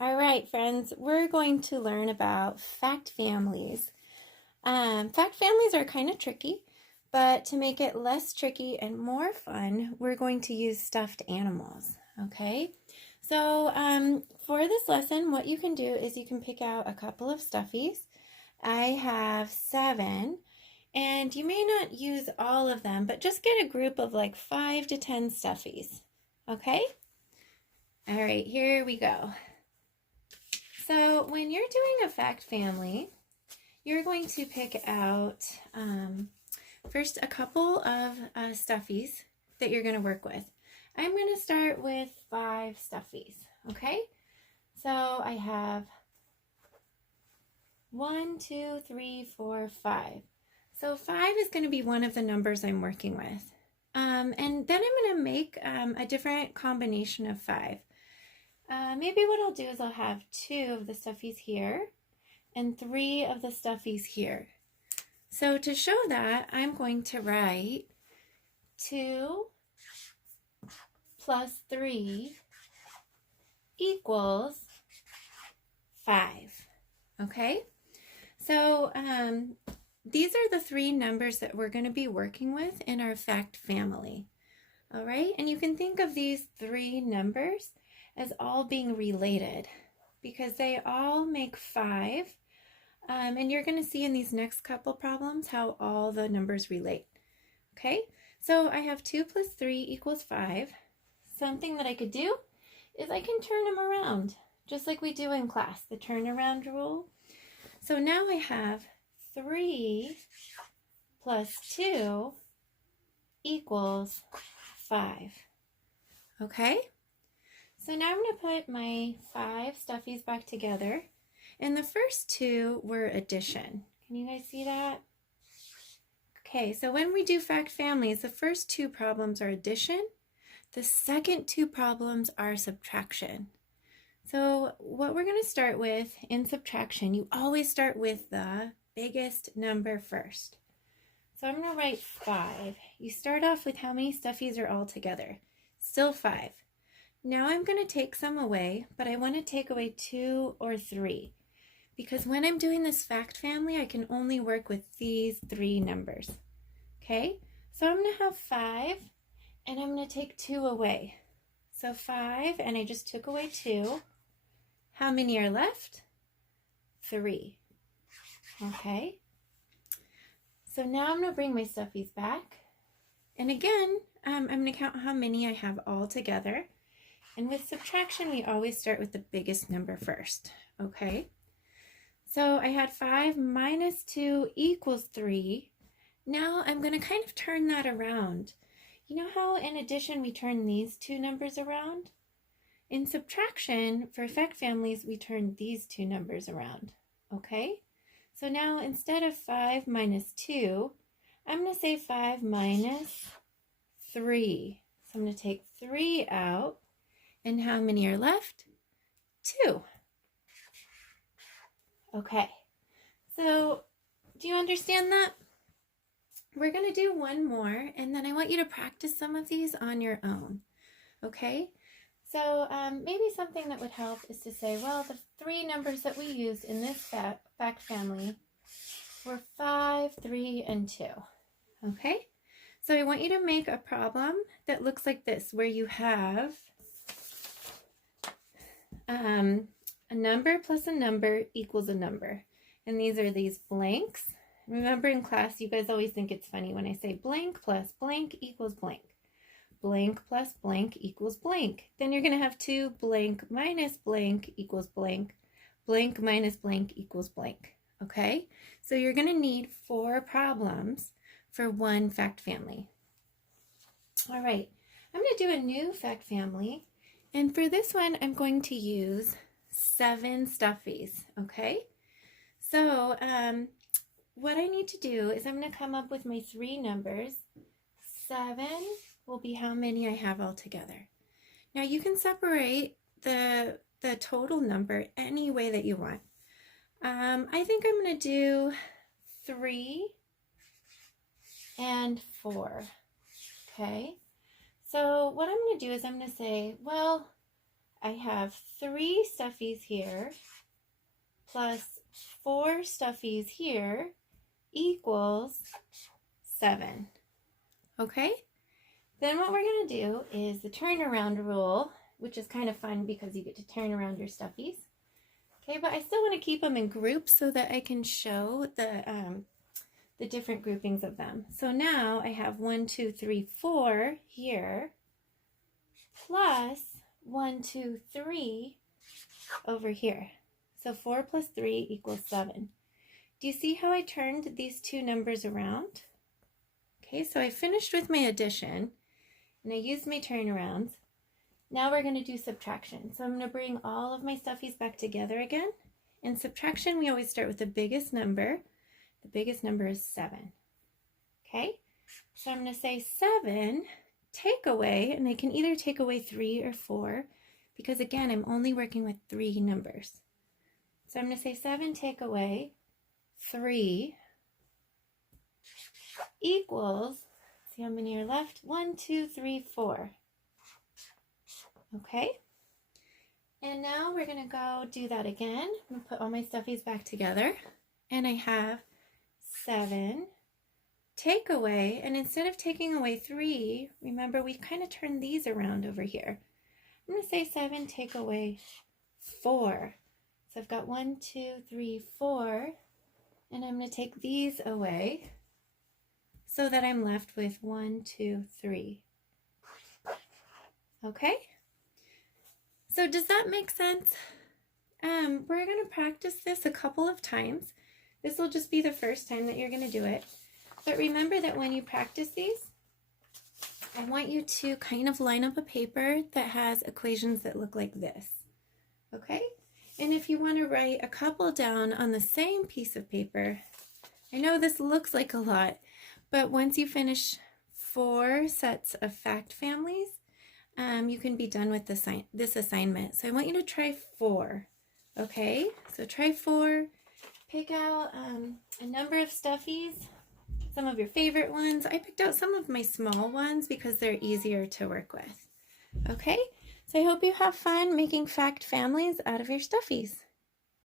All right, friends, we're going to learn about fact families. Fact families are kind of tricky, but to make it less tricky and more fun, we're going to use stuffed animals, okay? So for this lesson, what you can do is you can pick out a couple of stuffies. I have 7, and you may not use all of them, but just get a group of like 5 to 10 stuffies, okay? All right, here we go. So when you're doing a fact family, you're going to pick out first a couple of stuffies that you're going to work with. I'm going to start with 5 stuffies, okay? So I have 1, 2, 3, 4, 5. So 5 is going to be one of the numbers I'm working with. And then I'm going to make a different combination of 5. Maybe what I'll do is I'll have 2 of the stuffies here and 3 of the stuffies here. So to show that, I'm going to write 2 plus 3 equals 5. Okay? So these are the 3 numbers that we're going to be working with in our fact family. All right? And you can think of these 3 numbers as all being related because they all make 5. And you're going to see in these next couple problems how all the numbers relate. Okay, so I have 2 plus 3 equals 5. Something that I could do is I can turn them around, just like we do in class, the turnaround rule. So now I have 3 plus 2 equals 5. Okay, so now I'm going to put my 5 stuffies back together. And the first 2 were addition. Can you guys see that? Okay, so when we do fact families, the first 2 problems are addition. The second 2 problems are subtraction. So what we're going to start with in subtraction, you always start with the biggest number first. So I'm going to write 5. You start off with how many stuffies are all together. Still 5. Now I'm going to take some away, but I want to take away 2 or 3. Because when I'm doing this fact family, I can only work with these 3 numbers. Okay, so I'm going to have 5, and I'm going to take 2 away. So 5, and I just took away 2. How many are left? 3. Okay, so now I'm going to bring my stuffies back. And again, I'm going to count how many I have all together. And with subtraction, we always start with the biggest number first. Okay. So I had 5 minus 2 equals 3. Now I'm going to kind of turn that around. You know how in addition we turn these 2 numbers around? In subtraction, for fact families, we turn these 2 numbers around. Okay? So now instead of 5 minus 2, I'm going to say 5 minus 3. So I'm going to take 3 out. And how many are left? 2. Okay, so do you understand that? We're going to do one more, and then I want you to practice some of these on your own, okay? So maybe something that would help is to say, well, the 3 numbers that we used in this fact family were 5, 3, and 2, okay? So I want you to make a problem that looks like this, where you have a number plus a number equals a number. And these are these blanks. Remember in class, you guys always think it's funny when I say blank plus blank equals blank. Blank plus blank equals blank. Then you're going to have 2 blank minus blank equals blank. Blank minus blank equals blank. Okay? So you're going to need 4 problems for one fact family. All right. I'm going to do a new fact family. And for this one, I'm going to use 7 stuffies, okay? So what I need to do is I'm going to come up with my 3 numbers. 7 will be how many I have all together. Now you can separate the total number any way that you want. I think I'm going to do 3 and 4, okay? So what I'm going to do is I'm going to say, well, I have 3 stuffies here plus 4 stuffies here equals 7. Okay? Then what we're going to do is the turnaround rule, which is kind of fun because you get to turn around your stuffies. Okay, but I still want to keep them in groups so that I can show the different groupings of them. So now I have 1, 2, 3, 4 here, plus 1, 2, 3 over here. So 4 plus 3 equals 7. Do you see how I turned these two numbers around? Okay, so I finished with my addition, and I used my turnarounds. Now we're going to do subtraction. So I'm going to bring all of my stuffies back together again. In subtraction, we always start with the biggest number. The biggest number is 7. Okay, so I'm going to say 7, take away, and I can either take away 3 or 4, because again, I'm only working with 3 numbers. So I'm going to say 7, take away 3 equals, see how many are left? 1, 2, 3, 4. Okay, and now we're going to go do that again. I'm going to put all my stuffies back together, and I have 7, take away, and instead of taking away 3, remember we kind of turned these around over here. I'm going to say 7, take away 4. So I've got 1, 2, 3, 4, and I'm going to take these away so that I'm left with 1, 2, 3. Okay? So does that make sense? We're going to practice this a couple of times. This will just be the first time that you're going to do it. But remember that when you practice these, I want you to kind of line up a paper that has equations that look like this. Okay? And if you want to write a couple down on the same piece of paper, I know this looks like a lot, but once you finish 4 sets of fact families, you can be done with this assignment. So I want you to try 4. Okay? So try 4. Pick out a number of stuffies, some of your favorite ones. I picked out some of my small ones because they're easier to work with. Okay? So I hope you have fun making fact families out of your stuffies.